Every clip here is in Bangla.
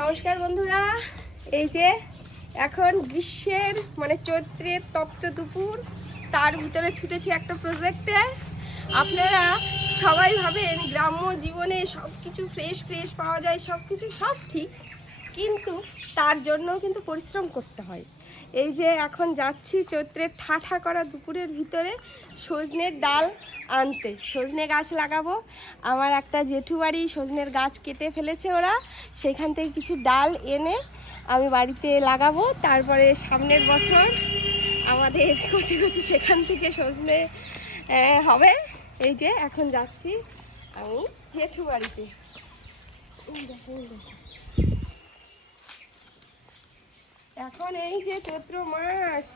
নমস্কার বন্ধুরা। এই যে এখন গ্রীষ্মের মানে চৈত্রের তপ্ত দুপুর, তার ভিতরে ছুটেছি একটা প্রজেক্টে আপনারা সবাই ভাবেন গ্রাম্য জীবনে সব কিছু ফ্রেশ ফ্রেশ পাওয়া যায় সব কিছু সব ঠিক। কিন্তু তার জন্য কিন্তু পরিশ্রম করতে হয়। এই যে এখন যাচ্ছি চৈত্রের ঠাঠা করা দুপুরের ভিতরে সজনের ডাল আনতে। সজনে গাছ লাগাবো। আমার একটা জেঠু বাড়ি সজনের গাছ কেটে ফেলেছে ওরা। সেখান থেকে কিছু ডাল এনে আমি বাড়িতে লাগাবো। তারপরে সামনের বছর আমাদের কচি কচি সেখান থেকে সজনে হবে। এই যে এখন যাচ্ছি আমি জেঠু বাড়িতে এই দেখো, এই দেখো। এখন এই যে চৈত্র মাস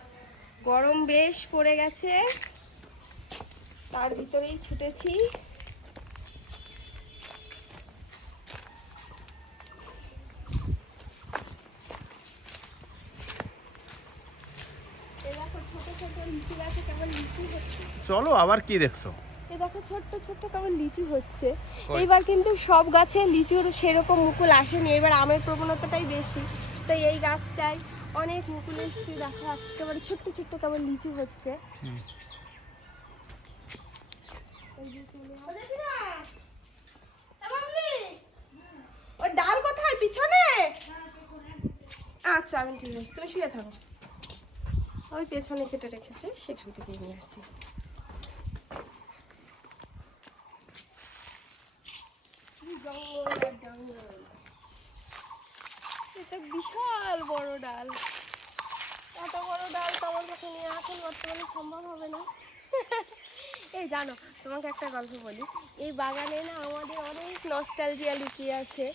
গরম বেশ পড়ে গেছে। তার ভিতরেই ছুটেছি। এ দেখো ছোট ছোট লিচু গাছে কেমন লিচু হচ্ছে। চলো আবার কি দেখছ? এ দেখো ছোট্ট ছোট্ট কেমন লিচু হচ্ছে। এইবার কিন্তু সব গাছে লিচুর সেরকম মুকুল আসেনি। এবার আমের প্রবণতাটাই বেশি। তাই এই গাছটায় অনেক মুকুল এসছে দেখো একেবারে ছোট্ট ছোট্ট কেমন লিচু হচ্ছে। ওই ডাল কোথায়? পিছনে? আচ্ছা আমি ঠিক আছে। তুমি শুয়ে থাকো। ওই পেছনে কেটে রেখেছে সেখান থেকে নিয়ে আসি। জঙ্গল জঙ্গল। এটা বিশাল বড় ডাল। এত বড় ডাল তো আমার কাছে নিয়ে এখন বর্তমানে সম্ভব হবে না। এই জানো, তোমাকে একটা গল্প বলি। এই বাগানে না আমাদের অনেক নস্টালজিয়া লুকিয়ে আছে।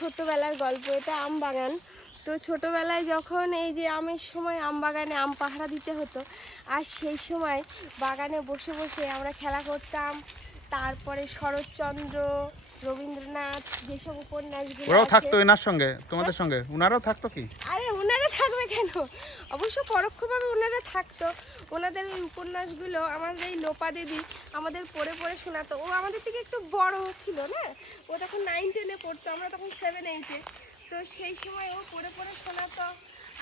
ছোটবেলার গল্প, এটা আম বাগান। তো ছোটবেলায় যখন এই যে আমের সময় আম বাগানে আম পাহারা দিতে হতো, আর সেই সময় বাগানে বসে বসে আমরা খেলা করতাম। তারপরে শরৎচন্দ্র রবীন্দ্রনাথ যেসব উপন্যাসগুলো ওরাও থাকতো এনার সঙ্গে? তোমাদের সঙ্গে? ওনারাও থাকতো কি? আরে ওনারা থাকবে কেন? অবশ্য পরোক্ষভাবে ওনারা থাকতো। ওনাদের ওই উপন্যাসগুলো আমাদের এই লোপা দিদি আমাদের পড়ে পড়ে শোনাতো। ও আমাদের থেকে একটু বড় ছিল না? ও তখন নাইন টেনে পড়তো আমরা তখন সেভেন এইটে তো সেই সময় ও পড়ে পড়ে শোনাতো।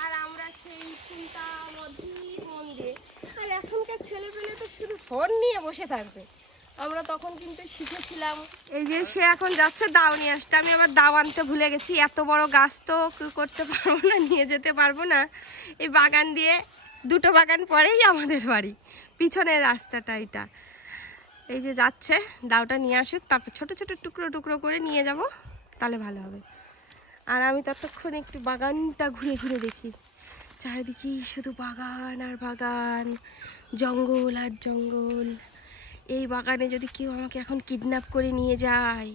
আর আমরা সেই শুনতাম অধীর মন দিয়ে। আর এখনকার ছেলেপেলে তো শুধু ফোন নিয়ে বসে থাকবে। আমরা তখন কিন্তু শিখেছিলাম। এই যে সে এখন যাচ্ছে দাও নিয়ে আসতে। আমি আবার দাও আনতে ভুলে গেছি। এত বড় গাছ তো করতে পারব না, নিয়ে যেতে পারব না। এই বাগান দিয়ে দুটো বাগান পরেই আমাদের বাড়ি। পিছনের রাস্তাটা এটা। এই যে যাচ্ছে, দাওটা নিয়ে আসুক। তারপর ছোট ছোট টুকরো টুকরো করে নিয়ে যাব, তাহলে ভালো হবে। আর আমি ততক্ষণ একটু বাগানটা ঘুরে ঘুরে দেখি। চারিদিকে শুধু বাগান আর বাগান, জঙ্গল আর জঙ্গল। এই বাগানে যদি কেউ আমাকে এখন কিডন্যাপ করে নিয়ে যায়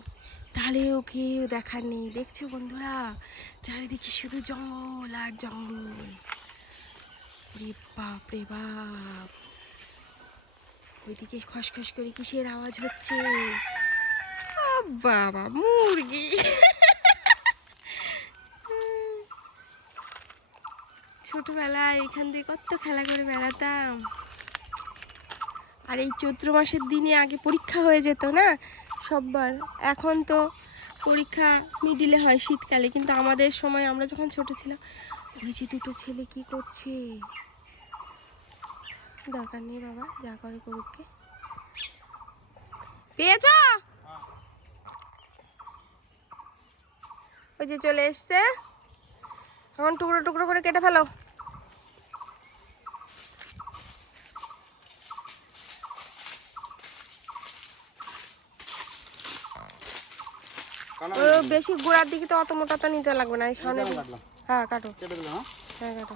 তাহলেও কেউ দেখার নেই। দেখছ বন্ধুরা? চারিদিকে শুধু জঙ্গল আর জঙ্গল। রে বাপ রে বাপ। ওইদিকে খসখস করে কিসের আওয়াজ হচ্ছে? বাবা, মুরগি। ছোটবেলায় এখান দিয়ে কত খেলা করে বেড়াতাম। আর এই চৈত্র মাসের দিনে আগে পরীক্ষা হয়ে যেত না সববার। এখন তো পরীক্ষা মিডিলে হয় শীতকালে, কিন্তু আমাদের সময় আমরা যখন ছোট ছিলাম, ওই যে দুটো ছেলে কি করছে? দরকার নেই বাবা, যা করে করুককে পেয়েছ? ওই যে চলে এসছে। এখন টুকরো টুকরো করে কেটে ফেলো। বেশি গোড়ার দিকে তো অত মোটাটা নিতে লাগবে না এই সামনে হ্যাঁ কাটো। কেটে দিলাম হ্যাঁ। হ্যাঁ কাটো।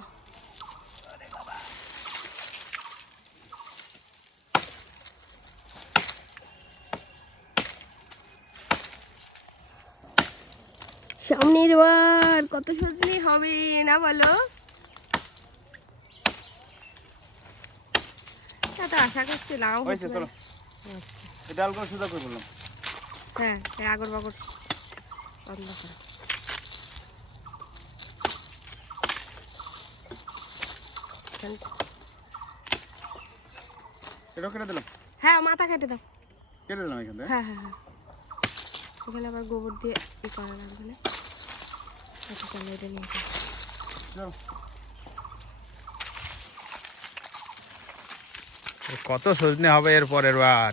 সামনের বার কত সজনে হবে না বলো? তা তো আশা করছিলাম এই সুদা করে বললাম হ্যাঁ আগর বাগর বন্ধ করো এখানটা- কেটে দিলাম? হ্যাঁ মাথা কেটে দাও। কেটে দিলাম এখান হ্যাঁ হ্যাঁ হ্যাঁ। এখানে আবার গোবর দিয়ে ই করা লাগবে না। আচ্ছা চলো এটা নিয়ে। চল কত সজনে হবে এর পরের বার?